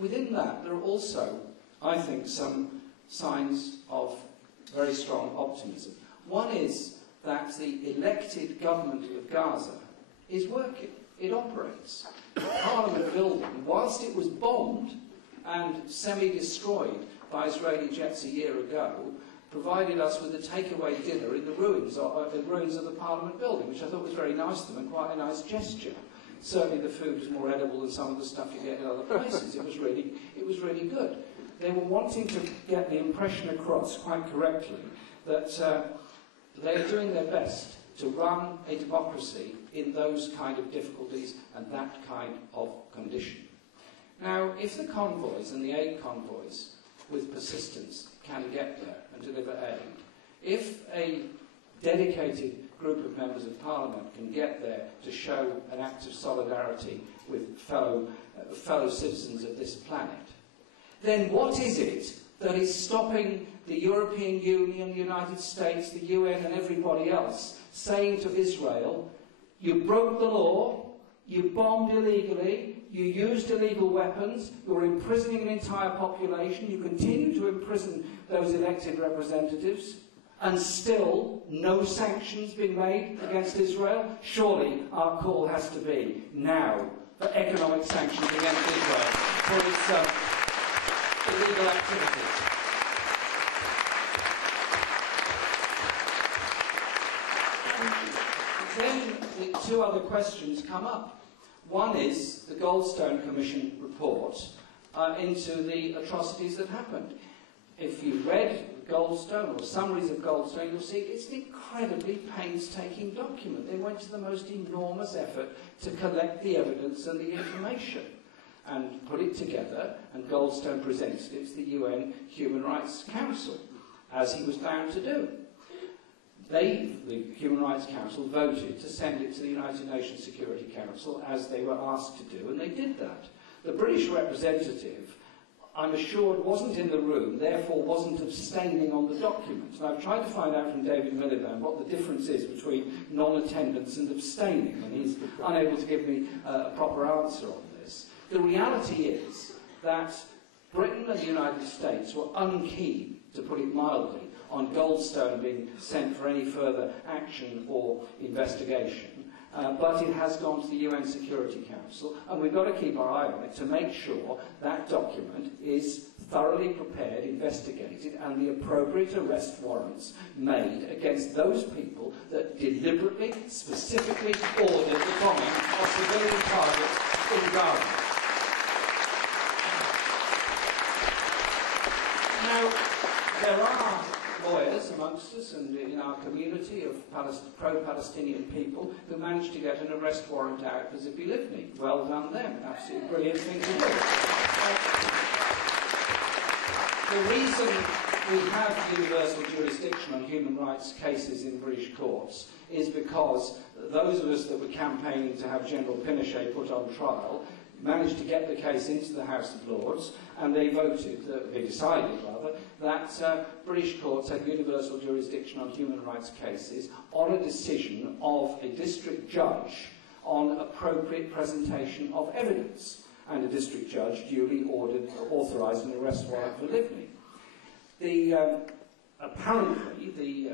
within that, there are also, I think, some signs of very strong optimism. One is that the elected government of Gaza is working. It operates. The Parliament building, whilst it was bombed and semi-destroyed by Israeli jets a year ago, provided us with a takeaway dinner in the ruins of the Parliament building, which I thought was very nice of them and quite a nice gesture. Certainly the food was more edible than some of the stuff you get in other places. It was really good. They were wanting to get the impression across, quite correctly, that they're doing their best to run a democracy in those kind of difficulties and that kind of condition. Now, if the convoys and the aid convoys, with persistence, can get there and deliver aid, if a dedicated group of members of Parliament can get there to show an act of solidarity with fellow citizens of this planet, then what is it that is stopping the European Union, the United States, the UN and everybody else saying to Israel, you broke the law, you bombed illegally, you used illegal weapons, you're imprisoning an entire population, you continue to imprison those elected representatives, and still no sanctions being made against Israel? Surely our call has to be now for economic sanctions against Israel for its illegal activities. Then the two other questions come up. One is the Goldstone Commission report into the atrocities that happened. If you've read Goldstone or summaries of Goldstone, you'll see it's an incredibly painstaking document. They went to the most enormous effort to collect the evidence and the information and put it together, and Goldstone presented it to the UN Human Rights Council, as he was bound to do. They, the Human Rights Council, voted to send it to the United Nations Security Council, as they were asked to do, and they did that. The British representative, I'm assured, wasn't in the room, therefore wasn't abstaining on the document. And I've tried to find out from David Miliband what the difference is between non-attendance and abstaining, and he's unable to give me a proper answer on this. The reality is that Britain and the United States were unkeen, to put it mildly, on Goldstone being sent for any further action or investigation. But it has gone to the UN Security Council, and we've got to keep our eye on it to make sure that document is thoroughly prepared, investigated, and the appropriate arrest warrants made against those people that deliberately, specifically ordered the bombing of civilian targets in Gaza. Now, there are lawyers amongst us and in our community of pro-Palestinian people who managed to get an arrest warrant out for Zippy Livni. Well done them. Absolutely brilliant thing to do. The reason we have universal jurisdiction on human rights cases in British courts is because those of us that were campaigning to have General Pinochet put on trial managed to get the case into the House of Lords, and they voted, they decided rather, that British courts had universal jurisdiction on human rights cases on a decision of a district judge on appropriate presentation of evidence, and a district judge duly authorised an arrest warrant for Livni. Apparently, the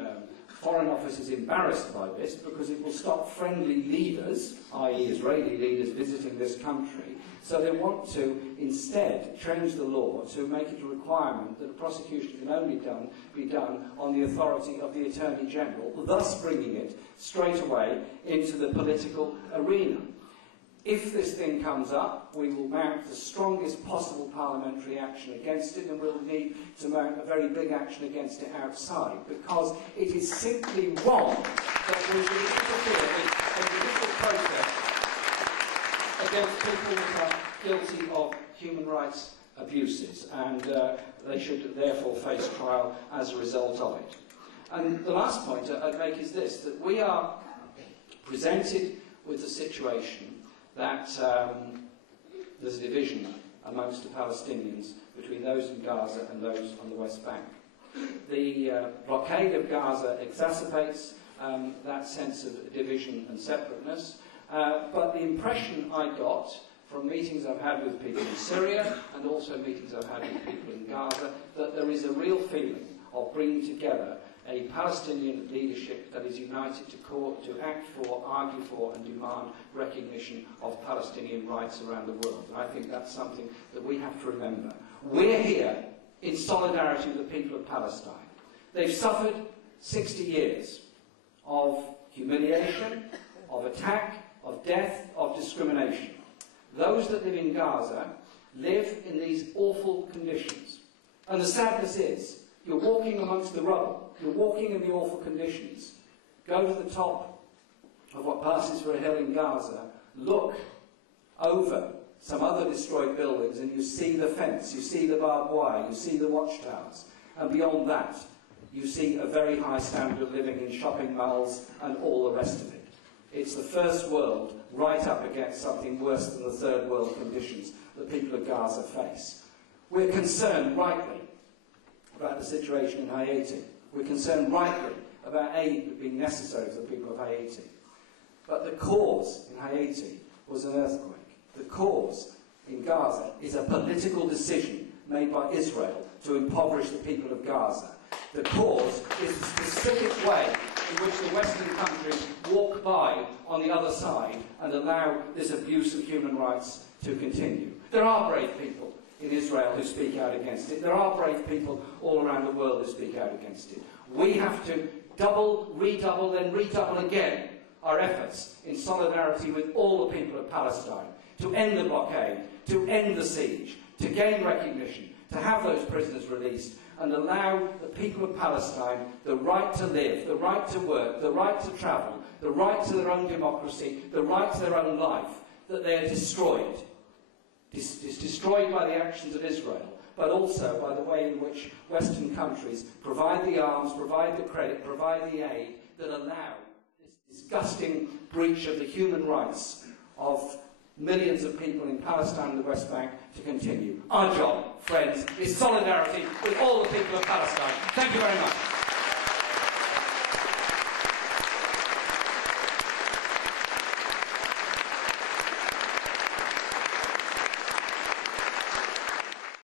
Foreign Office is embarrassed by this because it will stop friendly leaders, i.e. Israeli leaders, visiting this country. So they want to instead change the law to make it a requirement that a prosecution can only be done on the authority of the Attorney General, thus bringing it straight away into the political arena. If this thing comes up, we will mount the strongest possible parliamentary action against it, and we'll need to mount a very big action against it outside, because it is simply wrong that we should interfere in a judicial process against people that are guilty of human rights abuses, and they should therefore face trial as a result of it. And the last point I'd make is this, that we are presented with the situation that there's a division amongst the Palestinians between those in Gaza and those on the West Bank. The blockade of Gaza exacerbates that sense of division and separateness, but the impression I got from meetings I've had with people in Syria and also meetings I've had with people in Gaza, that there is a real feeling of bringing together a Palestinian leadership that is united to act for, argue for and demand recognition of Palestinian rights around the world. And I think that's something that we have to remember. We're here in solidarity with the people of Palestine. They've suffered 60 years of humiliation, of attack, of death, of discrimination. Those that live in Gaza live in these awful conditions. And the sadness is, you're walking amongst the rubble. You're walking in the awful conditions. Go to the top of what passes for a hill in Gaza, look over some other destroyed buildings and you see the fence, you see the barbed wire, you see the watchtowers. And beyond that, you see a very high standard of living in shopping malls and all the rest of it. It's the first world right up against something worse than the third world conditions that people of Gaza face. We're concerned, rightly, about the situation in Haiti. We're concerned rightly about aid being necessary for the people of Haiti. But the cause in Haiti was an earthquake. The cause in Gaza is a political decision made by Israel to impoverish the people of Gaza. The cause is the specific way in which the Western countries walk by on the other side and allow this abuse of human rights to continue. There are brave people in Israel who speak out against it. There are brave people all around the world who speak out against it. We have to double, redouble, then redouble again our efforts in solidarity with all the people of Palestine to end the blockade, to end the siege, to gain recognition, to have those prisoners released and allow the people of Palestine the right to live, the right to work, the right to travel, the right to their own democracy, the right to their own life, that they are destroyed. It's destroyed by the actions of Israel, but also by the way in which Western countries provide the arms, provide the credit, provide the aid that allow this disgusting breach of the human rights of millions of people in Palestine and the West Bank to continue. Our job, friends, is solidarity with all the people of Palestine. Thank you very much.